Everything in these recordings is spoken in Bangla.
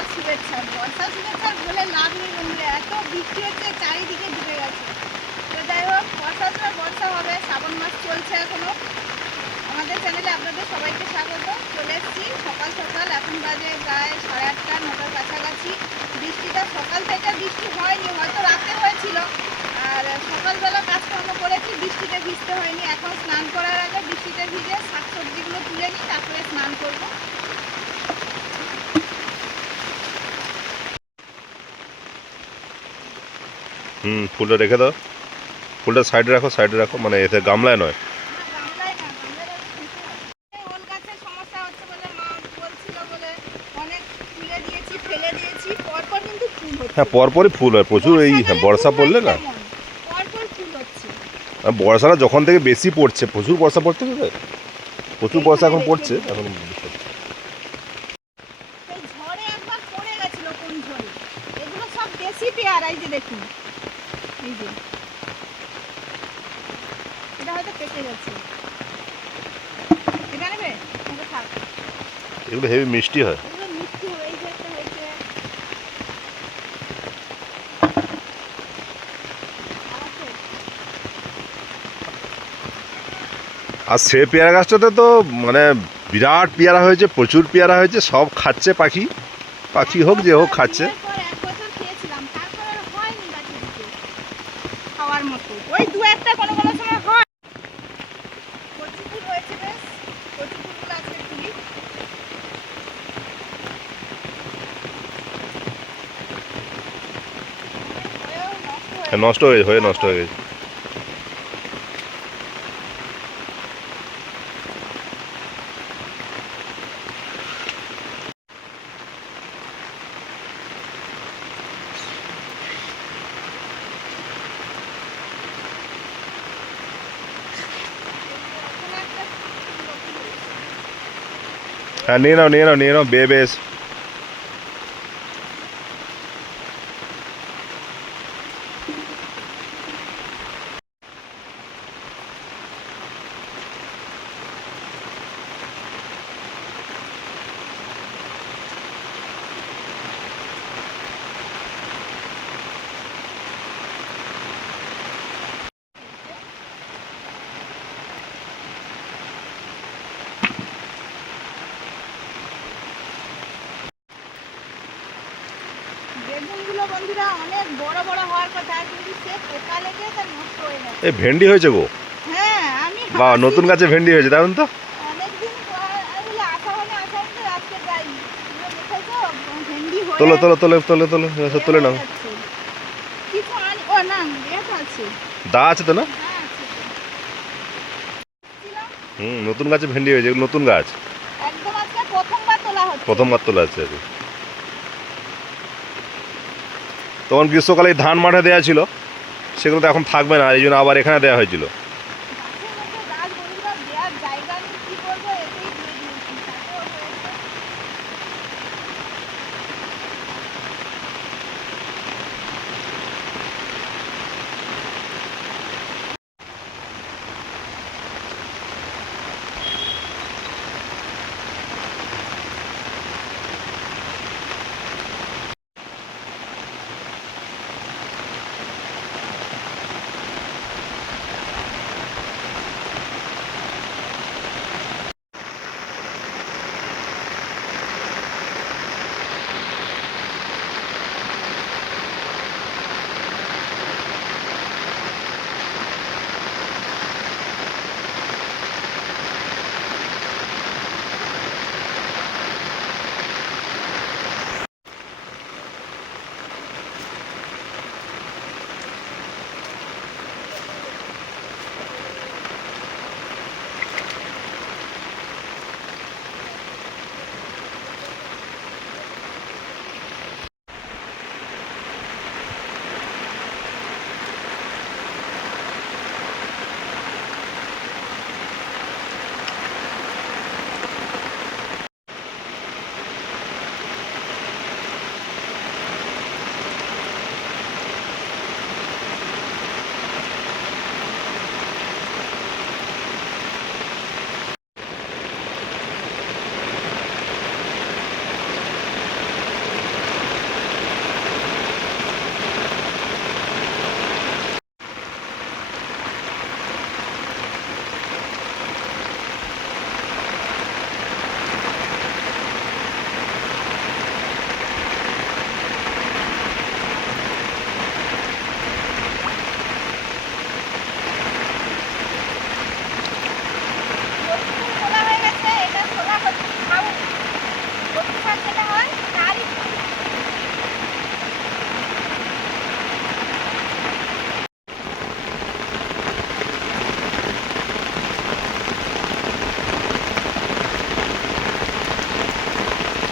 বর্ষার শুভেচ্ছা বলে লাভ নেই বন্ধুরা, এত বৃষ্টি হচ্ছে চারিদিকে ডুবে গেছে। তো যাই হোক, বর্ষার সময় বর্ষা হবে, শ্রাবণ মাস চলছে এখনো। আমাদের চ্যানেলে আপনাদের সবাইকে স্বাগত। চলে এসেছি সকাল সকাল, এখন বাজে প্রায় 8:30 9টার কাছাকাছি। বৃষ্টিটা সকাল থেকে বৃষ্টি হয়নি, হয়তো রাতে হয়েছিল। আর সকালবেলা কাজকর্ম করেছি, বৃষ্টিতে ভিজতে হয়নি। এখন স্নান করার আগে বৃষ্টিতে ভিজে শাকসবজিগুলো তুলে নিই, তারপরে স্নান করবো। ফুলটা রেখে দাও, ফুলটা সাইডে রাখো, মানে এতে গামলায় নয়। হ্যাঁ, পরপরই ফুল হয় প্রচুর। এই বর্ষা পড়লে না, বর্ষাটা যখন থেকে বেশি পড়ছে, প্রচুর বর্ষা পড়ছে, প্রচুর বর্ষা এখন পড়ছে এখন। পেয়ারা এই যে দেখুন, এই যে এটা হয়তো পেকে গেছে। এটা নেবে? থাক, এগুলো হেভি মিষ্টি হয়। এগুলো মিষ্টি হয়। এই যে একটা হয়েছে, আর সে পেয়ারা গাছটাতে তো মানে বিরাট পেয়ারা হয়েছে, প্রচুর পেয়ারা হয়েছে, সব খাচ্ছে পাখি। পাখি হোক যে হোক খাচ্ছে। এক বছর খেয়েছিলাম, তারপরে হয়নি গাছে দিতে খাওয়ার মতো। ওই দু একটা কোনো কোনো সময় হয়। কচু ফুল হয়েছে বেশ, কচু ফুলগুলো আজকে তুলি। নষ্ট হয়ে গেছে। হ্যাঁ, নিয়ে নাও বেশ। বেগুনগুলো বন্ধুরা অনেক বড় বড় হওয়ার কথা, কিন্তু সে পোকা লেগে তা নষ্ট হয়ে গেছে। এই ভেন্ডি হয়েছে গো। হ্যাঁ, আমি বা নতুন গাছে ভেন্ডি হয়েছে, দারুন তো। অনেকদিন আশা হয়নি, আজকে যাই দেখেছো ভেন্ডি হয়ে তোলে নাও। কিছু আনি, ও না এটা আছে, দা আছে তো না? হ্যাঁ আছে তো। নতুন গাছে ভেন্ডি হয়েছে, নতুন গাছ, একদম আজকে প্রথমবার তোলা আছে। তখন গ্রীষ্মকালে ধান মাঠে দেওয়া ছিল, সেগুলো তো এখন থাকবে না, এই জন্য আবার এখানে দেওয়া হয়েছিল।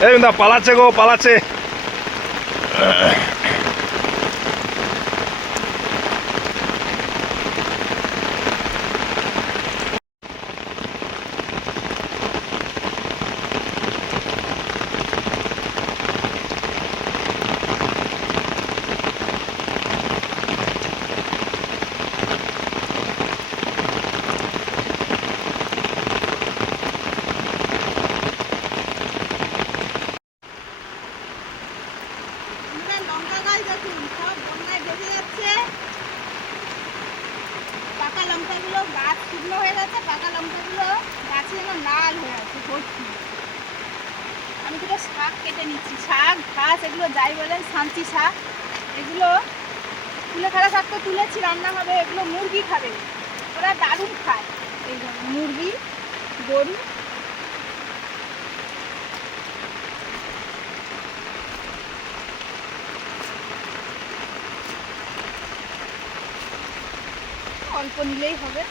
এই দা পালাচ্ছে গো, পালাচ্ছে। আমাদের লঙ্কা গাছ দেখুন সব বন্যায় ডুবে যাচ্ছে। পাকা লঙ্কাগুলো গাছ শুকনো হয়ে গেছে, পাকা লঙ্কাগুলো গাছে যেন লাল হয়ে আছে ভর্তি। আমি দুটো শাক কেটে নিচ্ছি, শাক ঘাস এগুলো যাই বলেন, শান্তি শাক, এগুলো কুলেখাড়া শাক তো তুলেছি, রান্না হবে, এগুলো মুরগি খাবে, ওরা দারুণ খায় এইগুলো, মুরগি গরু। অল্প নিলেই হবে।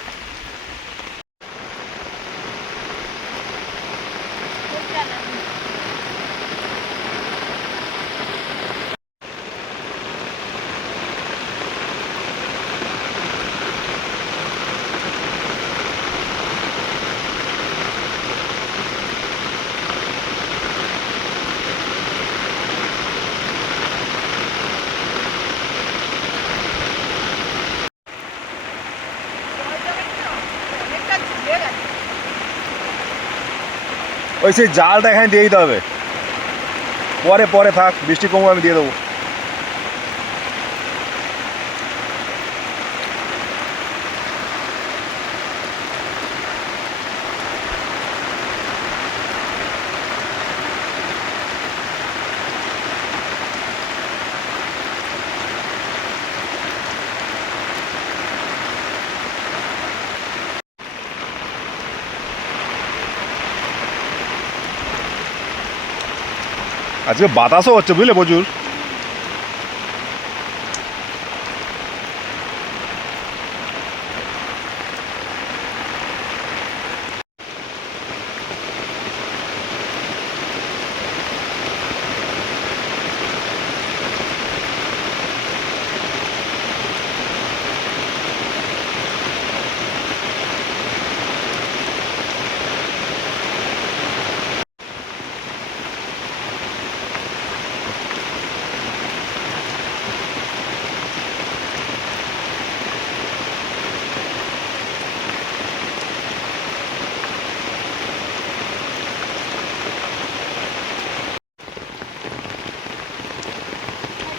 অনেকটা ঝুলে গেছে। ওই সেই জালটা এখানে দিয়ে দিতে হবে, পরে পরে থাক, বৃষ্টি কমবে আমি দিয়ে দেবো। আজকে বাতাসও হচ্ছে বুঝলে প্রচুর।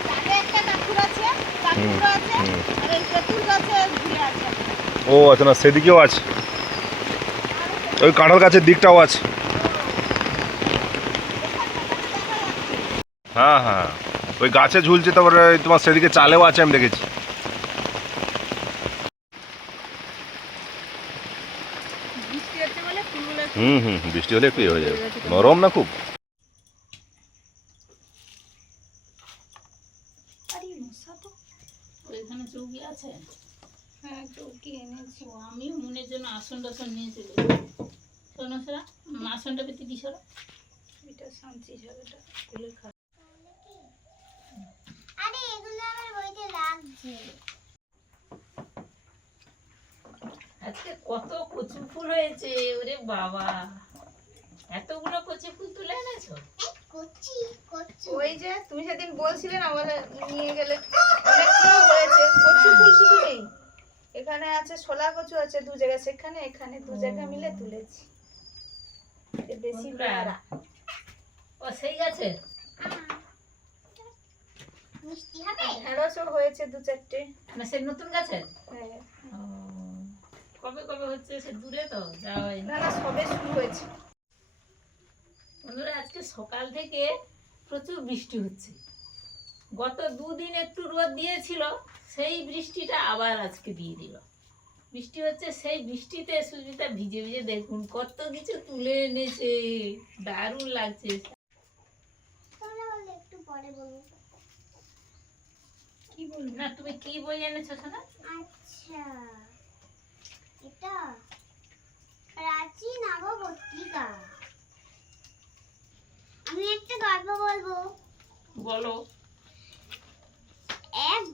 তাতে একটা কাকুর আছে, কাকুর আছে, আর এই তেঁতুল গাছে ঝুলে আছে। ও আচ্ছা, না সেদিকেও আছে, ওই কাঁঠাল গাছের দিকটাও আছে। হ্যাঁ হ্যাঁ, ওই গাছে ঝুলছে, তারপরে তোমার সেদিকে চালেও আছে, আমি দেখেছি। বৃষ্টি হচ্ছে বলে ফুলগুলো একটু হুম হুম, বৃষ্টি হলে একটু ইয়ে হয়ে যাবে, নরম না খুব। আরে মশা তো। ওইখানে চৌকি আছে। হ্যাঁ চৌকি এনেছি। ও আমিও মনের জন্য আসন টাসন নিয়ে চলে শোনো সেরা আসনটা পেতে দিস ওরা। এটা শান্তি ঝাড়াটা খুলে খা। আরে এগুলো আমার বইতে লাগছে। আজকে কত কচু ফুল হয়েছে ওরে বাবা, এতগুলো কচু ফুল তুলে এনেছো? কচি কচু ওই যে তুমি সেদিন বলছিলে না, বলে নিয়ে গেলে অনেকগুলো হয়েছে। কচু ফুল শুধু নেই, এখানে আছে শোলা কচু আছে দু জায়গায়, সেখানে এখানে দু জায়গায় মিলে তুলেছি। এর বেশি কোনটা? পেয়ারা। ও সেই গাছে মিষ্টি হবে। ঢেঁড়সও হয়েছে দু চারটে। না সেই নতুন গাছে? হ্যাঁ। ও, কবে কবে হচ্ছে সে দূরে তো যাওয়া হয়নি। না না, সবে শুরু হয়েছে। বন্ধুরা আজকে সকাল থেকে প্রচুর বৃষ্টি হচ্ছে। গত দুদিন একটু রোদ দিয়েছিল, সেই বৃষ্টিটা আবার আজকে দিয়ে দিল। বৃষ্টি হচ্ছে, সেই বৃষ্টিতে সুজিতা ভিজে ভিজে দেখুন কত কিছু তুলে এনেছে, দারুণ লাগছে। তোমরা বললে একটু পরে বলবো। কি বলবি না, তুমি কি বই এনেছো সোনা? আচ্ছা, এটা প্রাচীন নবপত্রিকা। আমি একটা গল্প বলবো। বলো। এক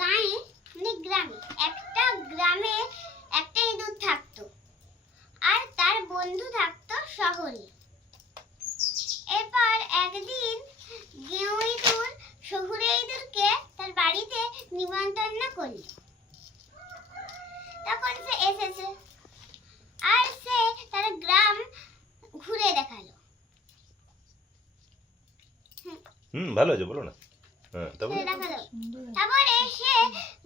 গায়ে মানে গ্রামে একটা গ্রামে একটা ইঁদুর থাকতো আর তার বন্ধু থাকতো শহরে। এরপর একদিন গেঁয়ো ইঁদুর শহুরে ইঁদুরকে তার বাড়িতে নিমন্ত্রণ করল। তখন সে এসেছে আর সে তার গ্রাম ঘুরে দেখালো। ভালো আছে, বলো না। হ্যাঁ, তারপরে তারপরে সে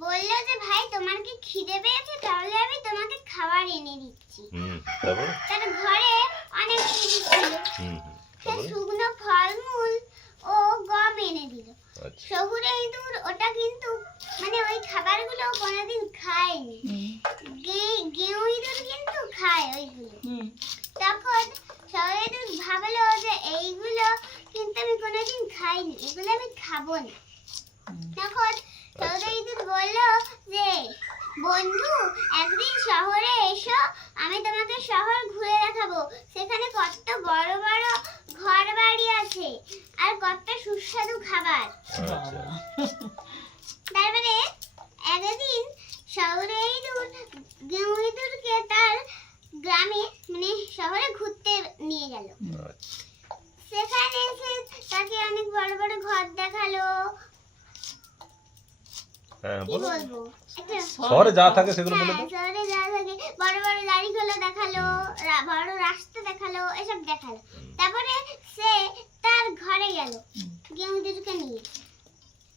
বলল যে ভাই তোমার কি খিদে পেয়েছে, তাহলে আমি তোমাকে খাবার এনে দিচ্ছি। তারপরে তার ঘরে অনেক কিছু ছিল। সে তারপরে শুকনো ফলমূল ও গম এনে দিল। আচ্ছা, শহুরে ইঁদুর ওটা কিন্তু মানে ওই খাবারগুলো কোনোদিন খায়নি। গেঁয়ো ইঁদুর কিন্তু খায় ওইগুলো। তখন শহুরে ইঁদুর ভাবলো যে এইগুলো কিন্তু আমি কোনোদিন খাইনি, এগুলো আমি খাবো না। তখন শহুরে ইঁদুর বলল যে বন্ধু একদিন শহরে এসো, আমি তোমাকে শহর ঘুরে দেখাবো। সেখানে কত বড় বড় ঘর বাড়ি আছে আর কত সুস্বাদু খাবার। আচ্ছা, তারপরে একদিন শহরে ইঁদুর গেঁয়ো ইঁদুরকে তার গ্রামে মানে শহরে ঘুরতে নিয়ে গেল। আচ্ছা। সেখানে সে তাকে অনেক বড় বড় ঘর দেখালো। হ্যাঁ, কি বলো। বলবো একটা শহরে যা থাকে সেগুলো বলে হ্যাঁ, দাও। শহরে যা থাকে বড় বড় গাড়িগুলো দেখালো, বড় রাস্তা দেখালো, এসব দেখালো। তারপরে সে তার ঘরে গেল গেঁয়ো ইঁদুরকে নিয়ে।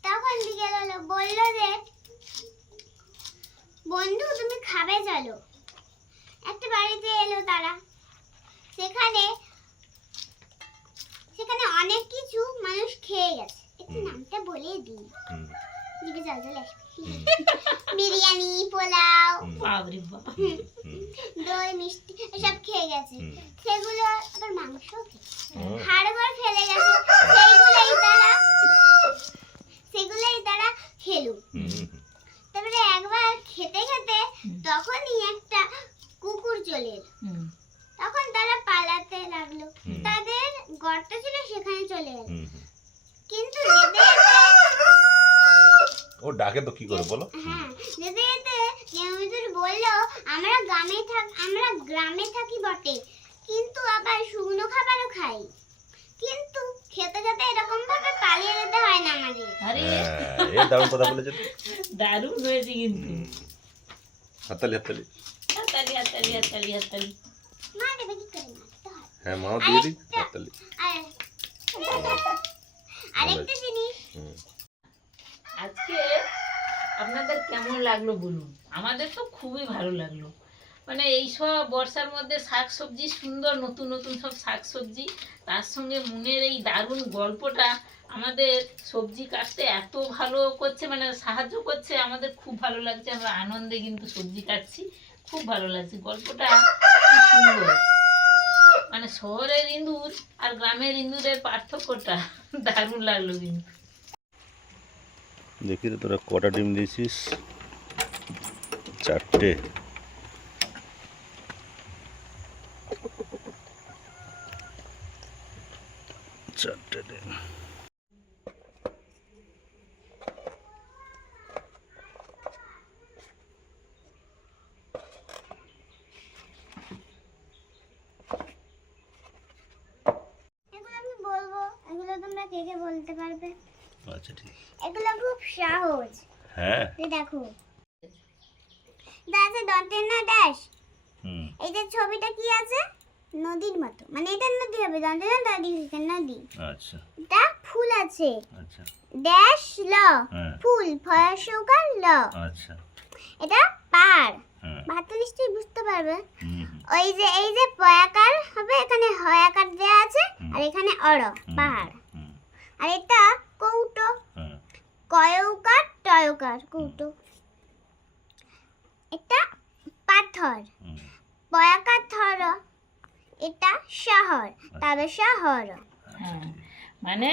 তখন বিকেল হলো, বললো যে বন্ধু তুমি খাবে চলো। একটা বাড়িতে এলো তারা। সেখানে সেখানে অনেক কিছু মানুষ খেয়ে গেছে। একটু নামটা বলে দিই, হুম, জিভে জল চলে আসবে। বিরিয়ানি, পোলাও, বাবরে বাবা। হুম, দই, মিষ্টি এসব খেয়ে গেছে। হুম। সেগুলো আবার মাংস খেয়েছে, হুম। হাড়গোড় ফেলে গেছে। সেগুলোই তারা খেলো। হুম, তারপরে একবার খেতে খেতে তখনই একটা কুকুর চলে এলো। তখন তারা পালাতে লাগলো। হুম। তাদের গর্ত ছিল সেখানে চলে এলো। হুম। কিন্তু যেতে যেতে ও ডাকে তো কি করে বলো? হ্যাঁ যেতে যেতে গেঁয়ো ইঁদুর বলল আমরা গ্রামে থাকি বটে, কিন্তু আবার শুকনো খাবারও খাই। কিন্তু খেতে খেতে এরকম ভাবে পালিয়ে যেতে হয় না আমাদের। আরে হ্যাঁ, দারুণ কথা বলেছে তো। দারুণ হয়েছে কিন্তু। হাততালি, হাততালি। হাততালি হাততালি হাততালি হাততালি। মা দেবে কি করে মারতে হয়। হ্যাঁ, মাও দিয়ে দিই হাততালি। আর আরেকটা জিনিস হুম। আজকে আপনাদের কেমন লাগলো বলুন। আমাদের তো খুবই ভালো লাগলো। মানে এই সব বর্ষার মধ্যে শাকসবজি, সুন্দর নতুন নতুন সব শাকসবজি, তার সঙ্গে মনের এই দারুণ গল্পটা আমাদের সবজি কাটতে এত ভালো করছে, মানে সাহায্য করছে। আমাদের খুব ভালো লাগছে, আমরা আনন্দে কিন্তু সবজি কাটছি, খুব ভালো লাগছে। গল্পটা খুব সুন্দর। মানে শহরের ইঁদুর আর গ্রামের ইঁদুরের পার্থক্যটা দারুণ লাগলো কিন্তু। দেখি তো তোরা কটা ডিম দিয়েছিস? 4টে। ডিম। এগুলো আমি বলবো, এগুলো তোমরা কে কে বলতে পারবে? আচ্ছা, ঠিক। এগুলো খুব সহজ। হ্যাঁ। এই দেখো দাসে দন্তের না ড্যাশ। হুম। এই যে ছবিটা কি আছে, নদীর মতো, মানে এটা নদী হবে, দন্তের না দাদি নদী। আচ্ছা, এটা ফুল আছে, আচ্ছা। ড্যাশ ল, হ্যাঁ। ফুল ফয়সকার ল। আচ্ছা। এটা পার। হ্যাঁ। ভাত নিশ্চয়ই বুঝতে পারবে। হুম। ওই যে এই যে পয়াকার হবে, এখানে হয়াকার দেয়া আছে আর এখানে অড়, পাহাড়। হুম। আর এটা কৌটো, হ্যাঁ। কয়কার টয়কার কৌটো। এটা পাথর, হুম। পয়াকার থর। এটা শহর, তবে শহর। হ্যাঁ, মানে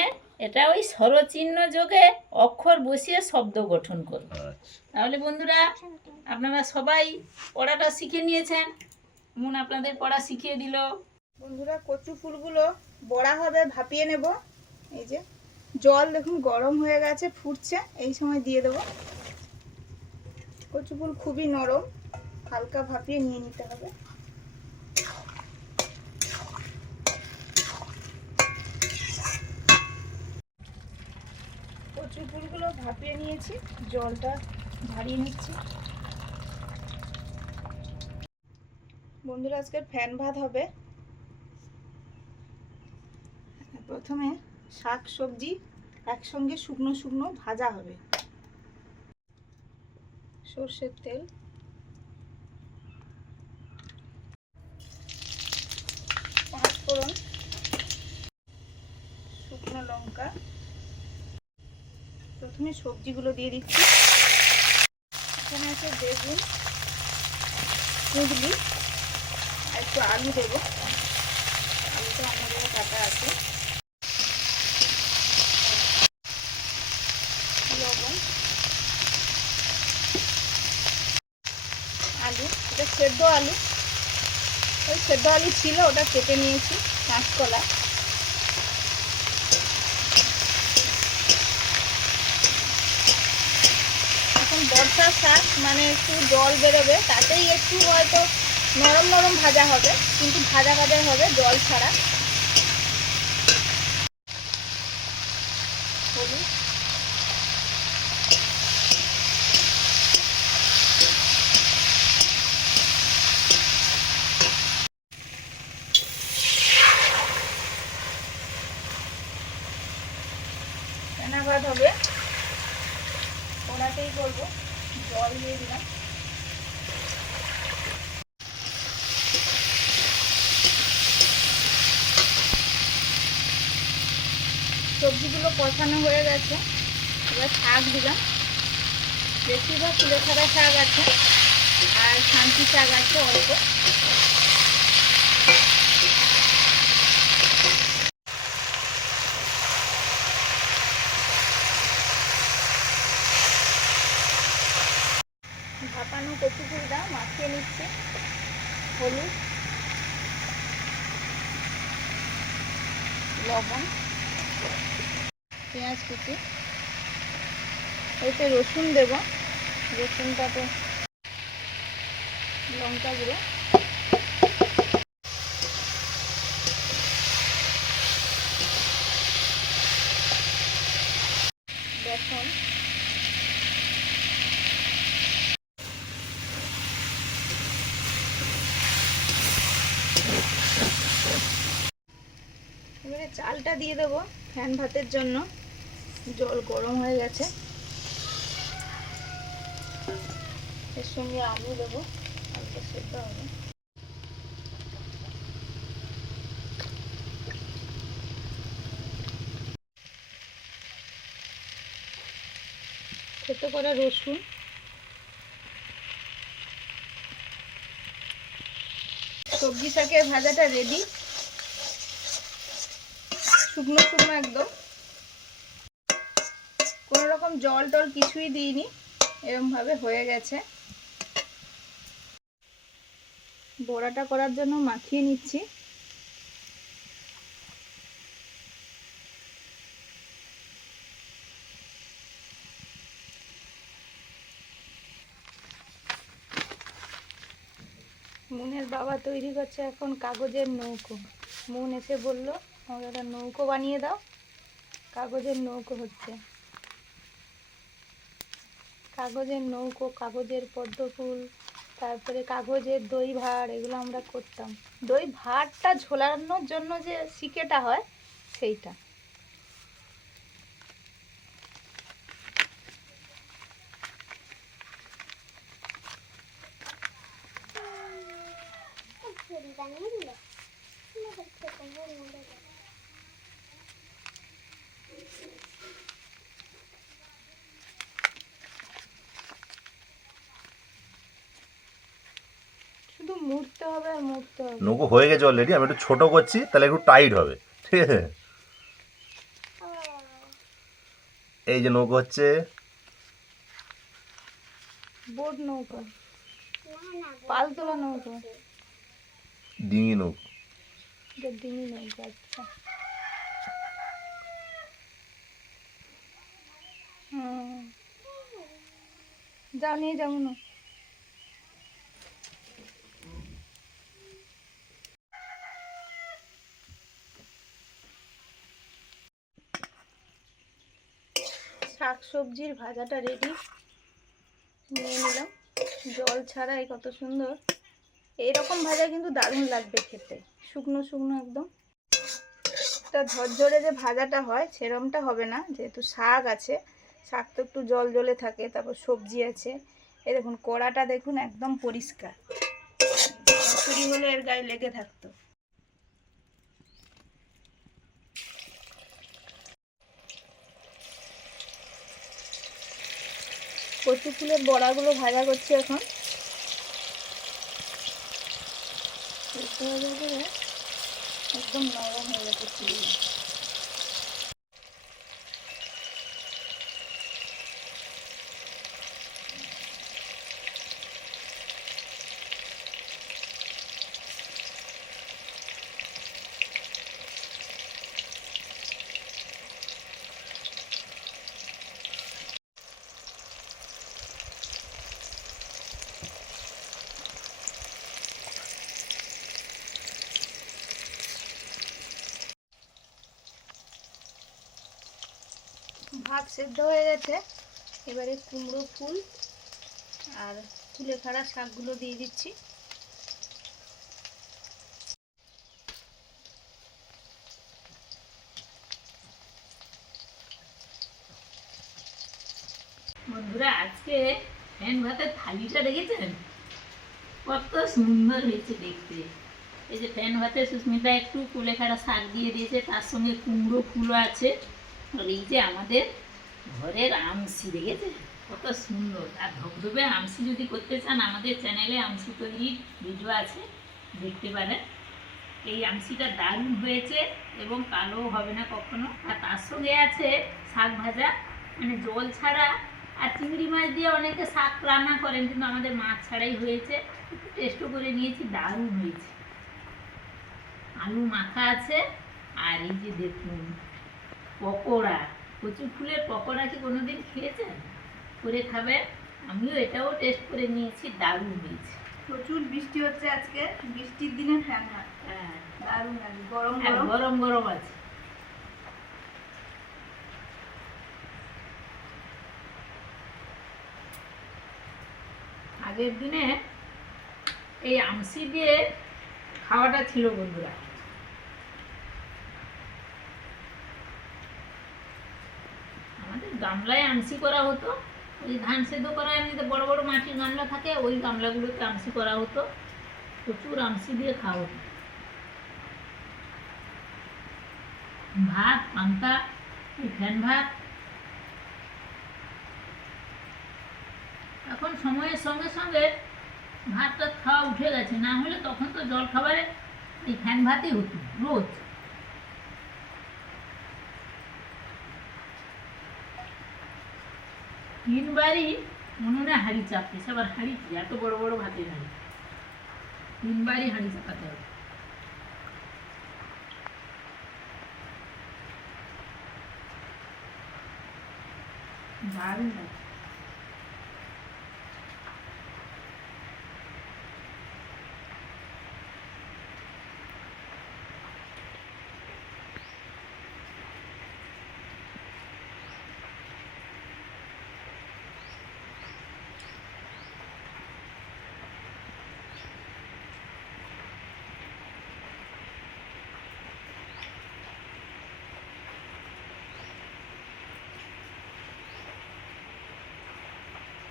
এটা ওই স্বরচিহ্ন যোগে অক্ষর বসিয়ে শব্দ গঠন করবে। আচ্ছা। তাহলে বন্ধুরা আপনারা সবাই পড়াটা শিখে নিয়েছেন, মন আপনাদের পড়া শিখিয়ে দিল। বন্ধুরা কচু ফুলগুলো বড়া হবে, ভাপিয়ে নেব। এই যে জল দেখুন গরম হয়ে গেছে, ফুটছে, এই সময় দিয়ে দেবো। কচু ফুল খুবই নরম, হালকা ভাপিয়ে নিয়ে নিতে হবে। কচু ফুলগুলো ভাপিয়ে নিয়েছি, জলটা ঝারিয়ে নিচ্ছি। বন্ধুরা, আজকের ফ্যান ভাত হবে। প্রথমে শাক সবজি একসঙ্গে শুকনো শুকনো ভাজা হবে। সর্ষের তেল, পাঁচফোড়ন, শুকনো লঙ্কা। প্রথমে সবজিগুলো দিয়ে দিচ্ছি। এখানে আছে বেগুন, কুঁদরি আর একটু আলু দেবো। আলুটা অন্যভাবে কাটা আছে। লবণ, আলু, এটা সেদ্ধ আলু, ওই সেদ্ধ আলু ছিল, ওটা কেটে নিয়েছি। কাঁচকলা, এখন বর্ষার শাক মানে একটু জল বেরোবে, তাতেই একটু হয়তো নরম নরম ভাজা হবে, কিন্তু ভাজা ভাজা হবে জল ছাড়া। হলুদ, ফেনা ভাত হবে, ওনাতেই করবো। জল দিয়ে দিলাম। সবজিগুলো কষানো হয়ে গেছে, এবার শাক দিলাম। বেশিরভাগ কুলেখাড়া শাক আছে আর শান্তি শাক আছে অল্প। ভাপানো কচু ফুলটা মাখিয়ে নিচ্ছি। হলুদ, লবণ, পেঁয়াজ কুচি, এতে রসুন দেব। রসুনটা তো, লঙ্কা গুঁড়ো, বেসন, এবারে চালটা দিয়ে দেবো ফ্যান ভাতের জন্য। জল গরম হয়ে গেছে, এর সঙ্গে আলু দেবো, আলুটা সেদ্ধ হবে। থেতো করা রসুন, সবজি শাকের ভাজাটা রেডি, শুকনো শুকনো একদম, কোনো রকম জল টল কিছুই দিইনি, এরকম ভাবে হয়ে গেছে। বড়াটা করার জন্য মাখিয়ে নিচ্ছি। মুনের বাবা তৈরি করছে এখন কাগজের নৌকো। মুন এসে বলল আমাকে একটা নৌকো বানিয়ে দাও। কাগজের নৌকো হচ্ছে, কাগজের নৌকো, কাগজের পদ্ম ফুল, তারপরে কাগজের দই ভাঁড়, এগুলো আমরা করতাম। দই ভাঁড়টা ঝোলানোর জন্য যে শিকেটা হয় সেইটা। শুধু মুড়তে হবে আর মুড়তে হবে। নৌকো হয়ে গেছে অলরেডি, আমি একটু ছোট করছি তাহলে একটু টাইট হবে, ঠিক আছে। এই যে নৌকো হচ্ছে, বোট নৌকা, পালতোলা নৌকা, ডিঙি নৌকো। এটা ডিঙি নৌকা। আচ্ছা, যাও নিয়ে যাও না। শাক সবজির ভাজাটা রেডি, নিয়ে নিলাম। জল ছাড়াই কত সুন্দর, এইরকম ভাজা কিন্তু দারুণ লাগবে খেতে, শুকনো শুকনো একদম। একটা ঝরঝরে যে ভাজাটা হয় সেরমটা হবে না, যেহেতু শাক আছে, শাক তো একটু জল জলে থাকে, তারপর সবজি আছে। এই দেখুন কড়াটা দেখুন একদম পরিষ্কার, ছুরি হলে এর গায়ে লেগে থাকতো। কচু ফুলের বড়াগুলো ভাজা করছি এখন। একদম নরম হয়ে গেছে ফুলগুলো। ভাত সেদ্ধ হয়ে গেছে, এবারে কুমড়ো ফুল আর কুলেখাড়া শাকগুলো দিয়ে দিচ্ছি। বন্ধুরা আজকে ফ্যান ভাতের থালিটা দেখেছেন কত সুন্দর হয়েছে দেখতে। এই যে ফ্যান ভাতে সুস্মিতা একটু কুলেখাড়া শাক দিয়ে দিয়েছে, তার সঙ্গে কুমড়ো ফুলও আছে, আর এই যে আমাদের ঘরের আমসি দেখেছে কত সুন্দর। আর ধবধবে আমসি যদি করতে চান আমাদের চ্যানেলে আমসি তৈরির ভিডিও আছে, দেখতে পারেন। এই আমসিটা দারুণ হয়েছে এবং কালো হবে না কখনো। আর তার সঙ্গে আছে শাক ভাজা, মানে জল ছাড়া। আর চিংড়ি মাছ দিয়ে অনেকে শাক রান্না করেন, কিন্তু আমাদের মাছ ছাড়াই হয়েছে। একটু টেস্টও করে নিয়েছি, দারুণ হয়েছে। আলু মাখা আছে, আর এই যে দেখুন পকোড়া, কচু ফুলের পকোড়া কি কোনোদিন খেয়েছেন? করে খাবেন। আমিও এটাও টেস্ট করে নিয়েছি, দারুণ হয়েছে। প্রচুর বৃষ্টি হচ্ছে আজকে, বৃষ্টির দিনে ফ্যান ভাত হ্যাঁ, দারুণ লাগে, গরম আর গরম। গরম গরম আছে। আগের দিনে এই আমসি দিয়ে খাওয়াটা ছিল বন্ধুরা। আমাদের গামলায় আমসি করা হতো, ওই ধান সেদ্ধ করা এমনিতে বড় বড় মাটির গামলা থাকে, ওই গামলাগুলোতে আমসি করা হতো। প্রচুর আমসি দিয়ে খাওয়া হতো। ভাত পান্তা, ফ্যান ভাত। এখন সময়ের সঙ্গে সঙ্গে ভাতটা খাওয়া উঠে গেছে, না হলে তখন তো জল খাবারে এই ফ্যান ভাতই হতো রোজ। তিনবারই উনুনে হাঁড়ি চাপতে, আবার হাঁড়ি কি এত বড় বড় ভাতের হাঁড়ি, তিনবারই হাঁড়ি চাপাতে হবে। দারুণ লাগে।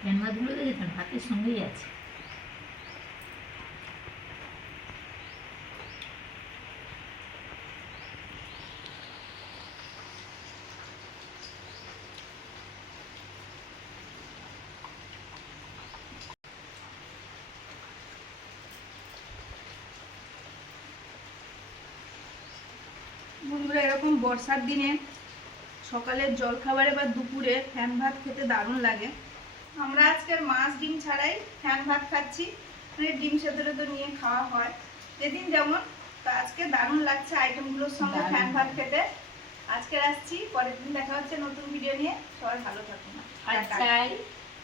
ফ্যান ভাতগুলো দেখেছেন ভাতের সঙ্গেই আছে। বন্ধুরা এরকম বর্ষার দিনে সকালের জলখাবারে বা দুপুরে ফ্যান ভাত খেতে দারুণ লাগে। আমরা আজকের মাছ ডিম ছাড়াই ফ্যান ভাত খাচ্ছি, মানে ডিম সেদ্ধ টেদ্ধ নিয়ে খাওয়া হয় যেদিন যেমন। তো আজকে দারুণ লাগছে আইটেমগুলোর সঙ্গে ফ্যান ভাত খেতে। আজকে আসছি, পরের দিন দেখা হচ্ছে নতুন ভিডিও নিয়ে। সবাই ভালো থাকুন। আচ্ছা।